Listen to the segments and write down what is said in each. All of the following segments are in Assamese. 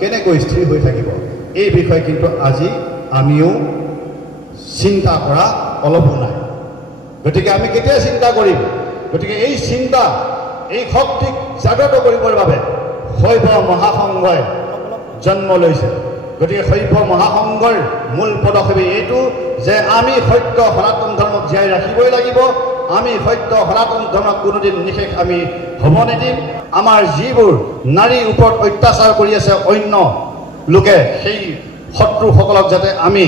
কেনেকৈ স্থিৰ হৈ থাকিব এই বিষয়ে কিন্তু আজি আমিও চিন্তা কৰা অলপো নাই। গতিকে আমি কেতিয়া চিন্তা কৰিম? গতিকে এই চিন্তা, এই শক্তিক জাগ্ৰত কৰিবৰ বাবে শৈৱ মহাসংঘই জন্ম লৈছে। গতিকে শৈৱ মহাসংঘৰ মূল পদক্ষেপে এইটো যে আমি সত্য সনাতন ধৰ্মক জীয়াই ৰাখিবই লাগিব। আমি সত্য সনাতন ধৰ্মক কোনোদিন নিশেষ আমি হ'ব নিদিম। আমাৰ যিবোৰ নাৰীৰ ওপৰত অত্যাচাৰ কৰি আছে অন্য লোকে, সেই শত্ৰুসকলক যাতে আমি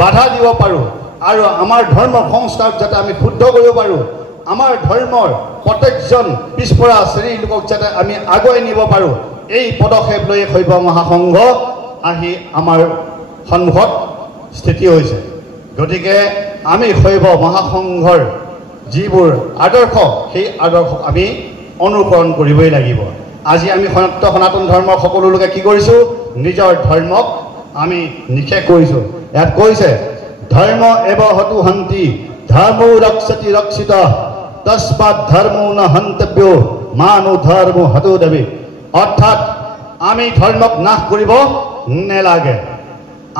বাধা দিব পাৰোঁ আৰু আমাৰ ধৰ্মৰ সংস্কাৰক যাতে আমি শুদ্ধ কৰিব পাৰোঁ, আমাৰ ধৰ্মৰ প্ৰত্যেকজন পিছপৰা শ্ৰেণীৰ লোকক যাতে আমি আগুৱাই নিব পাৰোঁ, এই পদক্ষেপ লৈ শৈৱ মহাসংঘ আহি আমাৰ সন্মুখত স্থিতি হৈছে। গতিকে আমি শৈৱ মহাসংঘৰ যিবোৰ আদৰ্শ, সেই আদৰ্শক আমি অনুকৰণ কৰিবই লাগিব। আজি আমি সত্য সনাতন ধৰ্মৰ সকলো লোকে কি কৰিছোঁ? নিজৰ ধৰ্মক আমি নিষেধ কৰিছোঁ। ইয়াত কৈছে ধৰ্ম এব হতু হন্তি ধৰ্মো ৰক্ষতি ৰক্ষিত তস্মাৎ ধৰ্মো ন হন্তব্য মানো ধৰ্ম হতু দেৱী। অৰ্থাৎ আমি ধৰ্মক নাশ কৰিব নেলাগে।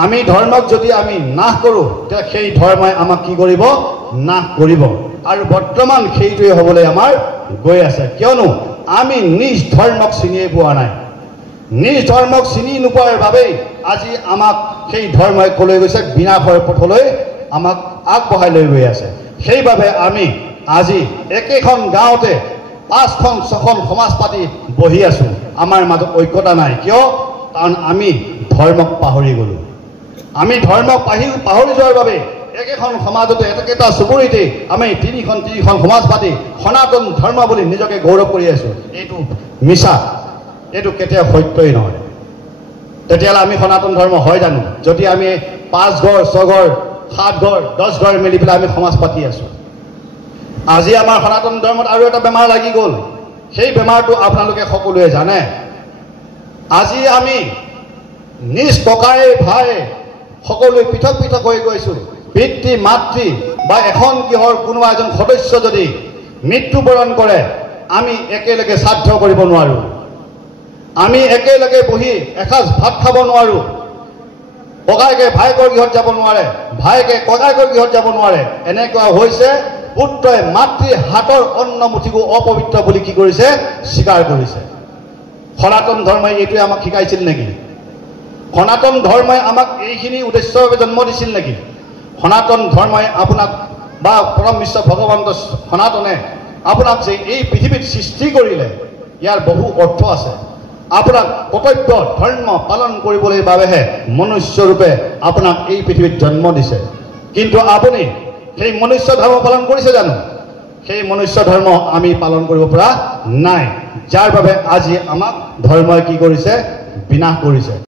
আমি ধৰ্মক যদি আমি নাশ কৰোঁ, তেতিয়া সেই ধৰ্মই আমাক কি কৰিব? নাশ কৰিব। আৰু বৰ্তমান সেইটোৱে হ'বলৈ আমাৰ গৈ আছে। কিয়নো আমি নিজ ধৰ্মক চিনিয়ে পোৱা নাই। নিজ ধৰ্মক চিনি নোপোৱাৰ বাবেই আজি আমাক সেই ধৰ্মই ক'লৈ গৈছে? বিনাশৰ পথলৈ আমাক আগবঢ়াই লৈ গৈ আছে। সেইবাবে আমি আজি একেখন গাঁৱতে 5খন 6খন সমাজ পাতি বহি আছোঁ। আমাৰ মাজত ঐক্যতা নাই। কিয়? কাৰণ আমি ধৰ্মক পাহৰি গ'লোঁ। আমি ধৰ্মক পাহৰি যোৱাৰ বাবে একেখন সমাজতে একেটা চুবুৰীতে আমি 3খন সমাজ পাতি সনাতন ধৰ্ম বুলি নিজকে গৌৰৱ কৰি আছোঁ। এইটো মিছা, এইটো কেতিয়াও সত্যই নহয়। তেতিয়াহ'লে আমি সনাতন ধৰ্ম হয় জানো? যদি আমি 5 ঘৰ 6 ঘৰ 7 ঘৰ 10 ঘৰ মিলি পেলাই আমি সমাজ পাতি আছোঁ। আজি আমাৰ সনাতন ধৰ্মত আৰু এটা বেমাৰ লাগি গ'ল। সেই বেমাৰটো আপোনালোকে সকলোৱে জানে। আজি আমি নিজ ককাই ভাই সকলোৱে পৃথক পৃথক হৈ গৈছোঁ। পিতৃ মাতৃ বা এখন গৃহৰ কোনোবা এজন সদস্য যদি মৃত্যুবৰণ কৰে, আমি একেলগে শ্ৰাদ্ধ কৰিব নোৱাৰোঁ। আমি একেলগে বহি এসাঁজ ভাত খাব নোৱাৰোঁ। ককাইকে ভায়েকৰ গৃহত যাব নোৱাৰে, ভায়েকে ককাইকৰ গৃহত যাব নোৱাৰে। এনেকুৱা হৈছে পুত্ৰই মাতৃৰ হাতৰ অন্ন মুঠিকো অপবিত্ৰ বুলি কি কৰিছে? স্বীকাৰ কৰিছে। সনাতন ধৰ্মই এইটোৱে আমাক শিকাইছিল নেকি? সনাতন ধৰ্মই আমাক এইখিনি উদ্দেশ্যৰ বাবে জন্ম দিছিল নেকি? সনাতন ধৰ্মই আপোনাক বা পৰম বিশ্ব ভগৱন্ত সনাতনে আপোনাক যে এই পৃথিৱীত সৃষ্টি কৰিলে, ইয়াৰ বহু অৰ্থ আছে। আপোনাক কৰ্তব্য ধৰ্ম পালন কৰিবলৈ বাবেহে মনুষ্যৰূপে আপোনাক এই পৃথিৱীত জন্ম দিছে। কিন্তু আপুনি সেই মনুষ্য ধৰ্ম পালন কৰিছে জানো? সেই মনুষ্য ধৰ্ম আমি পালন কৰিব পৰা নাই, যাৰ বাবে আজি আমাক ধৰ্মই কি কৰিছে? বিনাশ কৰিছে।